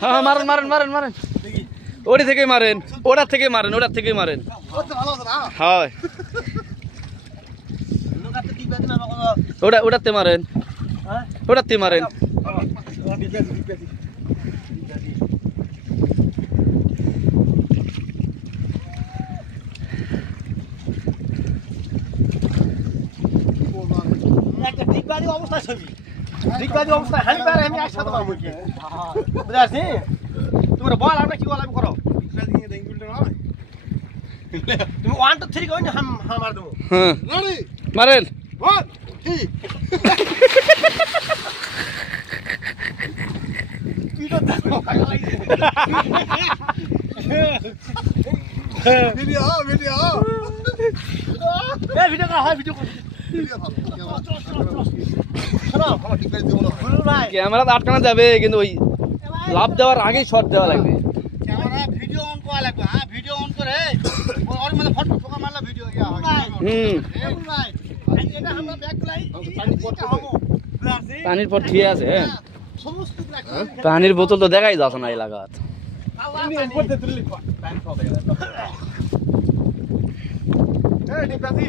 হ্যাঁ মারেন মারেন মারেন মারেন ওটা থেকে মারেন ওটার থেকে মারেন ওটার থেকে মারেন হয় ওটাতে মারেন ওটাতে মারেন অবস্থায় ছবি দিকবাজি অবস্থায় হানি পারে আমি একসাথে মারবো কি বুঝাছি তোমরা বল আমরা কি বল আমি করো তুমি 1 2 3 কই না হাম মার দেবো হ্যাঁ মারেন 1 2 ভিডিও ভিডিও এই ভিডিও করা হয় ভিডিও ক্যামেরা আটকানো যাবে কিন্তু ওই লাভ দেওয়ার আগেই শট দেওয়া লাগবে ক্যামেরা ভিডিও অন করা লাগবে হ্যাঁ ভিডিও অন করে ওর মধ্যে ফটো ঠোকা মারলে ভিডিও ইয়া হয় এটা আমরা ব্যাক লাই পানির পর ঠিক আছে পানির বোতল তো দেখাই যাচ্ছে না এলাকাত এই ডিকাজি